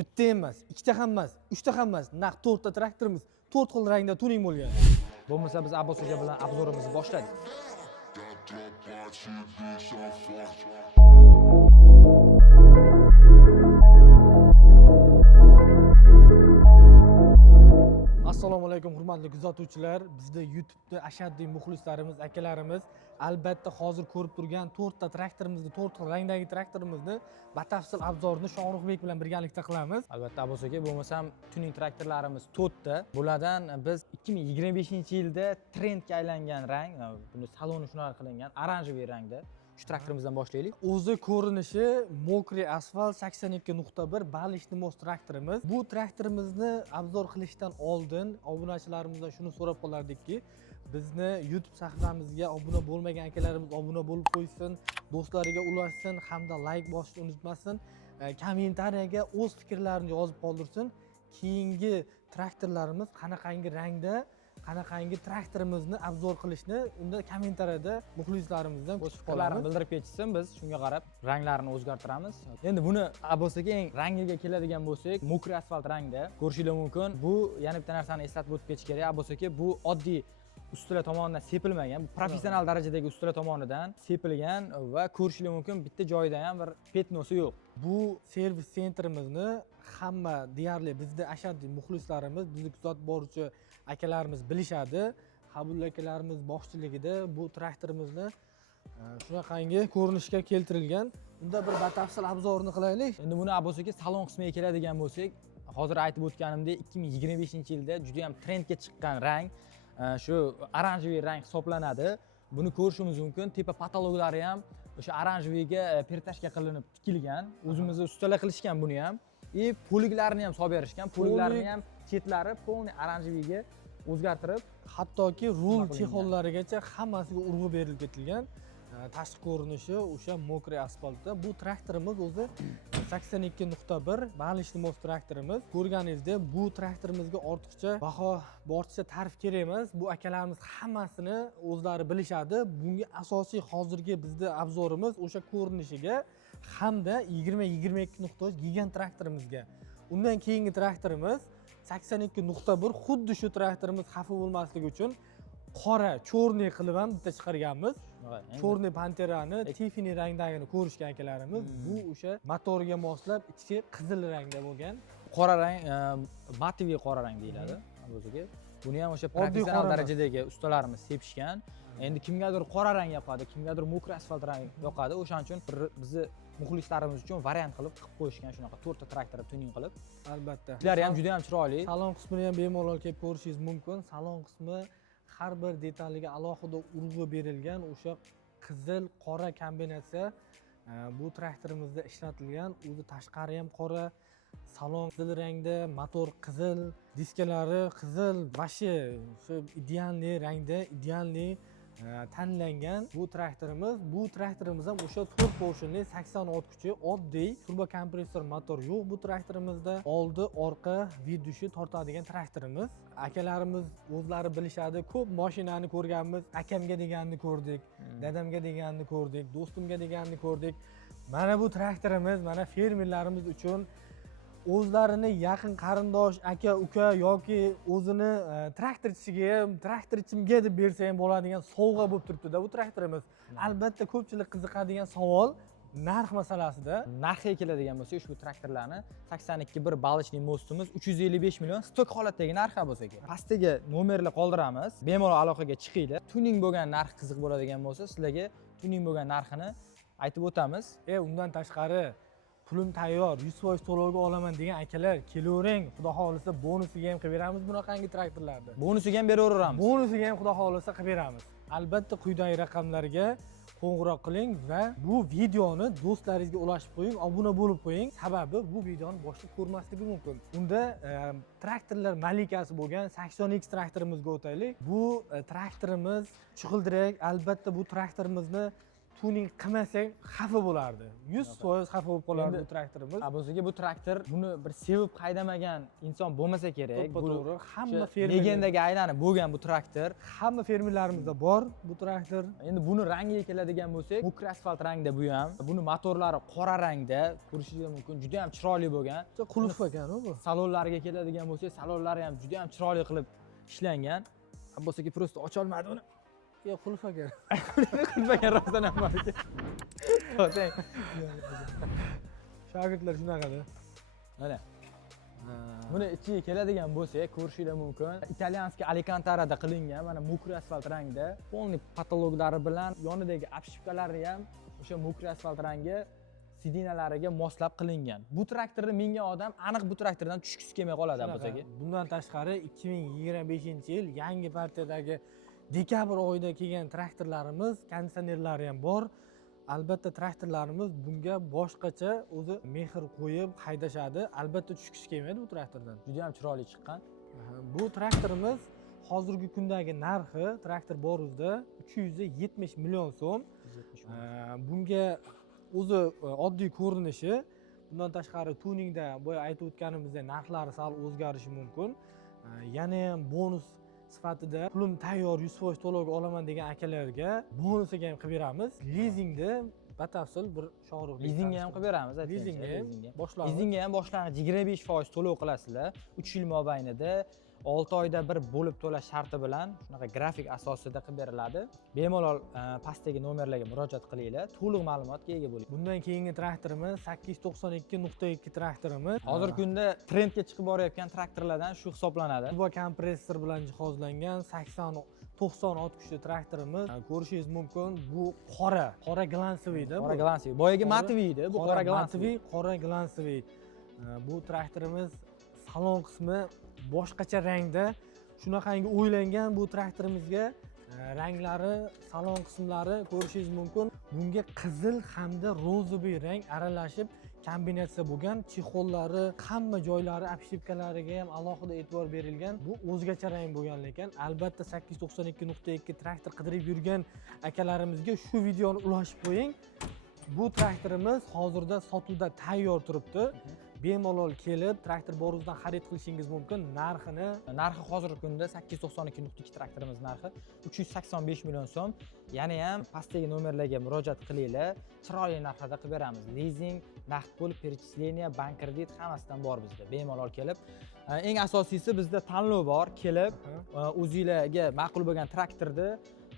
Bitta emas, ikkita ham emas, uchta ham emas, naq 4 ta traktorimiz 4 xil rangda tuning bo'lgan. Bo'lmasa biz Abbos aka bilan obzorimizni boshladik. Assalomu alaykum hurmatli kuzatuvchilar. Bizda YouTube'da ashaddiy muxlislarimiz, akalarimiz albatta hozir ko'rib turgan 4 ta traktorimizni, 4 xil rangdagi traktorimizni batafsil obzorini Shohruxbek bilan birgalikda qilamiz. Albatta Abbos aka, bo'lmasam tuning traktorlarimiz 4 ta. Bulardan biz 2025-yilda trendga aylangan rang, buni saloni shunaqa qilingan, oranjiy rangda. Shu traktorimizdan boshlaylik. O'zi ko'rinishi Mokriy asfalt 82.1 balishli most traktorimiz. Bu traktorimizni obzor qilishdan oldin obunachilarimizdan shuni so'rab qolardikki, bizni YouTube sahifamizga obuna bo'lmagan akalarimiz obuna bo'lib qo'ysin, do'stlariga ulashsin hamda like bosishni unutmasin. Kommentariyaga o'z fikrlarini yozib qoldirsin. Keyingi traktorlarimiz qanaqangi rangda, qanaqangi traktorimizni obzor qilishni unda kommentariyada muxlislarimizdan o'z fikrlarini bildirib ketishsin, biz shunga qarab ranglarini o'zgartiramiz. Endi buni Abbos aka eng rangiga keladigan bo'lsak, Mokriy asfalt rangda ko'rishingiz mumkin. Bu yana bitta narsani eslatib o'tib ketish kerak. Abbos aka, bu oddiy ustalar tomonidan sepilmagan, bu professional darajadagi ustalar tomonidan sepilgan va ko'rishingiz mumkin, bitta joyida ham bir petnosi yo'q. Bu servis sentrimizni hamma deyarli bizda ashaddiy muxlislarimiz, bizni kuzatib boruvchi akalarimiz bilishadi. Qabul akalarimiz boshchiligida bu traktorimizni shunaqangi ko'rinishga keltirilgan. Unda bir batafsil obzorini qilaylik. Endi buni Abbos aka salon qismiga keladigan bo'lsak, hozir aytib o'tganimdek 2025-yilda juda ham trendga chiqqan rang shu oranjiy rang hisoblanadi. Buni ko'rishimiz mumkin. Tepa patologlari ham o'sha oranjiyga pertashka qilinib tikilgan. O'zimizni ustalar qilishgan buni ham. Poliglarni ham solib berishgan. Poliglarni ham chetlari polniy oranjiyga o'zgartirib, hattoki rul chexollarigacha hammasiga urg'u berilib ketilgan. Tashqi ko'rinishi o'sha Mokriy asfaltda. Bu traktorimiz o'zi 82.1 balishli most traktorimiz. Ko'rganingizdek, bu traktorimizga ortiqcha baho, ortiqcha ta'rif kerak emas. Bu akalarimiz hammasini o'zlari bilishadi. Bunga asosiy hozirgi bizda obzorimiz o'sha ko'rinishiga hamda 20-22.3 gigant traktorimizga. Undan keyingi traktorimiz 82.1 xuddi shu traktorimiz xafa bo'lmasligi uchun qora, cho'rniy qilib ham bitta chiqarganmiz. Cho'rniy panterani Tiffany rangdagini ko'rishgan akalarimiz. Bu o'sha motorga moslab ichi qizil rangda bo'lgan. Qora rang, mativiy qora rang deyiladi o'ziga. Buni ham o'sha professional darajadagi ustalarimiz sepishgan. Endi kimgadir qora rang yoqadi, kimgadir Mokriy asfalt rang yoqadi. O'shaning uchun bizni muxlislarimiz uchun variant qilib qo'yishgan shunaqa 4 ta traktorni tuning qilib. Albatta. Ishlari ham juda ham chiroyli. Salon qismini ham bemalol kelib ko'rishingiz mumkin. Salon qismi har bir detaliga alohida urg'u berilgan, o'sha qizil qora kombinatsiya bu traktorimizda ishlatilgan. O'zi tashqari ham qora, salon qizil rangda, motor qizil, diskalari qizil, vashi shu idealniy rangda, idealniy tanlangan bu traktorimiz. Bu traktorimiz ham o'sha 4 portionli 80 ot kuchi, oddiy turbo kompressor motor yo'q bu traktorimizda. Oldi, orqa vidushi tortadigan traktorimiz. Akalarimiz o'zlari bilishadi. Ko'p mashinani ko'rganmiz. Akamga deganini ko'rdik, dadamga deganini ko'rdik, do'stimga deganini ko'rdik. Mana bu traktorimiz, mana fermerlarimiz uchun o'zlarini yaqin qarindosh, aka, uka yoki o'zini traktorchisiga ham, traktorchimga deb bersa ham bo'ladigan sovg'a bo'lib turibdi-da bu traktorimiz. Albatta ko'pchilik qiziqadigan savol narx masalasida. Narxiga keladigan bo'lsa, ushbu traktorlarni 82.1 balishli mostimiz 355 million stok holatdagi narxi bo'lsa kerak. Pastiga nomerlar qoldiramiz. Bemalol aloqaga chiqinglar. Tuning bo'lgan narx qiziq bo'ladigan bo'lsa, sizlarga tuning bo'lgan narxini aytib o'tamiz. Undan tashqari pulim tayyor, 100% to'lovga olaman degan akalar kelavering, xudo xolisa bonusiga ham qilib beramiz bunaqangi traktorlarni. Bonusiga ham beraveramiz. Bonusiga ham xudo xolisa qilib beramiz. Albatta quyidagi raqamlarga qo'ng'iroq qiling va bu videoni do'stlaringizga ulashib qo'ying, obuna bo'lib qo'ying. Sababi bu videoni boshqa ko'rmasligi mumkin. Unda traktorlar malikasi bo'lgan 80X traktorimizga o'taylik. Bu traktorimiz chiqildirak. Albatta bu traktorimizni tuning qilmasak xafa bo'lardi. 100% xafa bo'lib qolardi bu traktorimiz. Bo'lsa bu traktor buni bir sevib haydamagan inson bo'lmasa kerak. To'g'ri, hamma fermer legendaga aylanib bo'lgan bu traktor. Hamma fermerlarimizda bor bu traktor. Endi buni rangiga keladigan bo'lsak, mokr asfalt rangda bu ham. Buni motorlari qora rangda, ko'rishingiz mumkin. Juda ham chiroyli bo'lgan. Qulf ekan bu. Salonlariga keladigan bo'lsak, salonlari ham juda ham chiroyli qilib ishlangan. Bo'lsa prosta ocha olmadi uni. Yo'q, qulf ekan. Qulf ekan rostdan ham bor ekan. To'tang. Shogirdlar shunaqada. Mana. Buni ichiga keladigan bo'lsak, ko'rishingiz mumkin. Italyanskiy Alicantarada qilingan, mana mokr asfalt rangda, polniy patologlari bilan yonidagi obshipkalari ham o'sha mokr asfalt rangi sidinalariga moslab qilingan. Bu traktorni mingan odam aniq bu traktordan tushgisi kelmay qoladi bo'lsa-ki. Bundan tashqari 2025-yil yangi partiyadagi dekabr oyida kelgan traktorlarimiz, konditsionerlari ham bor. Albatta traktorlarimiz bunga boshqacha o'zi mehr qo'yib haydashadi. Albatta tushgisi kelmaydi bu traktordan. Juda ham chiroyli chiqqan. Bu traktorimiz hozirgi kundagi narxi traktor boruzda 370 million so'm. Bunga o'zi oddiy ko'rinishi, bundan tashqari tuningda boya aytib o'tganimizdek narxlari sal o'zgarishi mumkin. Yana ham bonus sifatida pulim tayyor 100% to'lovga olaman degan akalarga bonusiga ham qilib beramiz. Lizingda batafsil bir sho'rlik. Lizingga ham qilib beramiz. Lizingga ham boshlang'ich. Lizingga ham boshlang'ich 25% to'lov qilasizlar. 3 yil mobaynida 6 oyda bir bo'lib to'lash sharti bilan shunaqa grafik asosida qilib beriladi. Bemalol pastdagi nomerlarga murojaat qilinglar, to'liq ma'lumotga ega bo'ling. Bundan keyingi traktorimiz 892.2 traktorimiz. Hozirgi kunda trendga chiqib borayotgan traktorlardan shu hisoblanadi. Turbo kompressor bilan jihozlangan 80-90 traktorimiz. Ko'rishingiz mumkin, bu qora glansoviyda. Qora glansoviyda. Boyagi matviydi, bu qora glansoviydi. Qora glansoviydi. Bu traktorimiz salon qismi boshqacha rangda, shunaqangi o'ylangan bu traktorimizga ranglari, salon qismlari ko'rishingiz mumkin. Bunga qizil hamda ro'zibiy rang aralashib kombinatsiya bo'lgan. Chexollari, hamma joylari, obshipkalariga ham alohida e'tibor berilgan. Bu o'zgacha rang bo'lgan lekin albatta 892.2 traktor qidirib yurgan akalarimizga shu videoni ulashib qo'ying. Bu traktorimiz hozirda sotuvda tayyor turibdi. Bemalol kelib traktor boruzdan xarid qilishingiz mumkin. Narxi hozirgi kunda 892.2 traktorimiz narxi 385 million so'm. Yana ham pastdagi nomerlarga murojaat qilinglar. Chiroyli narxlarda qilib beramiz. Lizing, naqd pul, перечисление, bank kredit hammasidan bor bizda. Bemalol kelib. Eng asosiysi bizda tanlov bor. Kelib o'zingizlarga ma'qul bo'lgan traktorni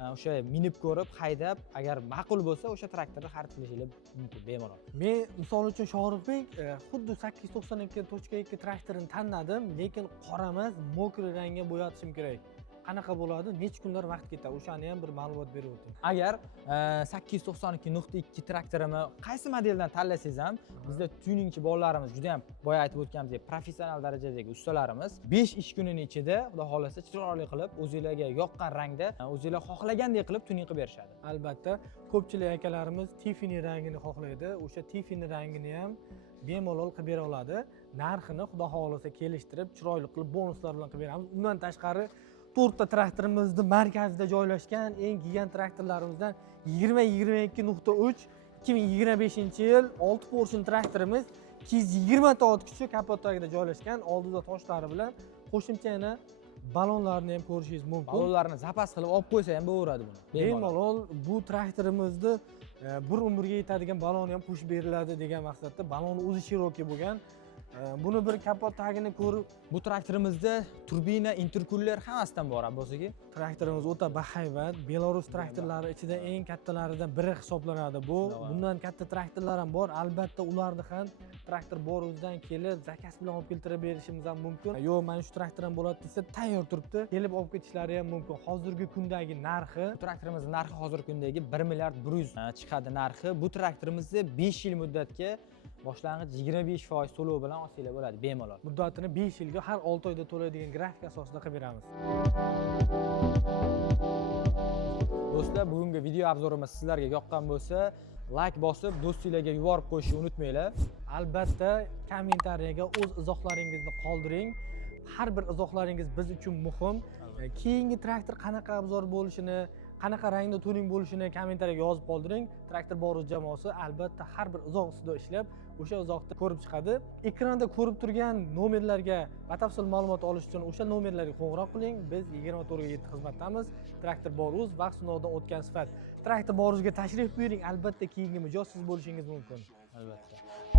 o'sha minib ko'rib, haydab, agar ma'qul bo'lsa, o'sha traktorni xarid qilishingiz mumkin bemalol. Men misol uchun Shohruxbek xuddi 892.2 traktorini tanladim, lekin qora emas, mokr rangga bo'yatishim kerak. Qanaqa bo'ladi? Necha kunlar vaqt ketadi? O'shani ham bir ma'lumot berib o'ting. Agar 892.2 traktorimi qaysi modeldan tanlasangiz ham, bizda tuningchi bolalarimiz juda ham boya aytib o'tganimizdek professional darajadagi ustalarimiz 5 ish kunining ichida, xudo xolasa, chiroyli qilib, o'zingizlarga yoqqan rangda, o'zingizlar xohlagandek qilib tuning qilib berishadi. Albatta, ko'pchilik akalarimiz Tiffany rangini xohlaydi. O'sha Tiffany rangini ham bemalol qilib bera oladi. Narxini xudo xolasa kelishtirib, chiroyli qilib bonuslar bilan qilib beramiz. Undan tashqari 4 ta traktorimizni markazida joylashgan eng gigant traktorlarimizdan 2022.3 2025-yil 6 portion traktorimiz 220 ta ot kuchi kapot tagida joylashgan, oldida toshlari bilan qo'shimcha yana balonlarni ham ko'rishingiz mumkin. Balonlarni zapas qilib olib qo'ysa ham bo'laveradi buni. Bemalol bu traktorimizni bir umrga yetadigan baloni ham qo'shib beriladi degan maqsadda baloni o'zi shiroki bo'lgan. Buni bir kapot tagini ko'rib, bu traktorimizda turbina, interkuller hammasidan bor bo'lsa-ki, traktorimiz o'ta bahaybat, Belarus traktorlari ichida eng kattalaridan biri hisoblanadi. Bundan katta traktorlar ham bor. Albatta ularni ham traktor boruzdan kelib zakaz bilan olib keltirib berishimiz ham mumkin. Yo'q, mana shu traktor ham bo'ladi desa, tayyor turibdi. Kelib olib ketishlari ham mumkin. Hozirgi kundagi narxi, bu traktorimizning narxi hozirgi kundagi 1 milliard 100 chiqadi narxi. Bu traktorimizni 5 yil muddatga boshlang'ich 25% to'lov bilan olsanglar bo'ladi bemalol. Muddatini 5 yilga har 6 oyda to'laydigan grafik asosida qilib beramiz. Do'stlar, bugungi video obzorimiz sizlarga yoqqan bo'lsa, like bosib, do'stinglarga yuborib qo'yishni unutmanglar. Albatta, kommentariyaga o'z izohlaringizni qoldiring. Har bir izohlaringiz biz uchun muhim. Keyingi traktor qanaqa obzor bo'lishini, qanaqa rangda tuning bo'lishini kommentariyaga yozib qoldiring. Traktor Boruz jamoasi albatta har bir uzoq ustida ishlab, o'sha uzoqda ko'rib chiqadi. Ekranda ko'rib turgan nomerlarga batafsil ma'lumot olish uchun o'sha nomerlarga qo'ng'iroq qiling. Biz 24/7 xizmatdamiz. Traktor Boruz vaqt sinovdan o'tgan sifat. Traktor Boruzga tashrif buyuring, albatta keyingi mijoz siz bo'lishingiz mumkin. Albatta.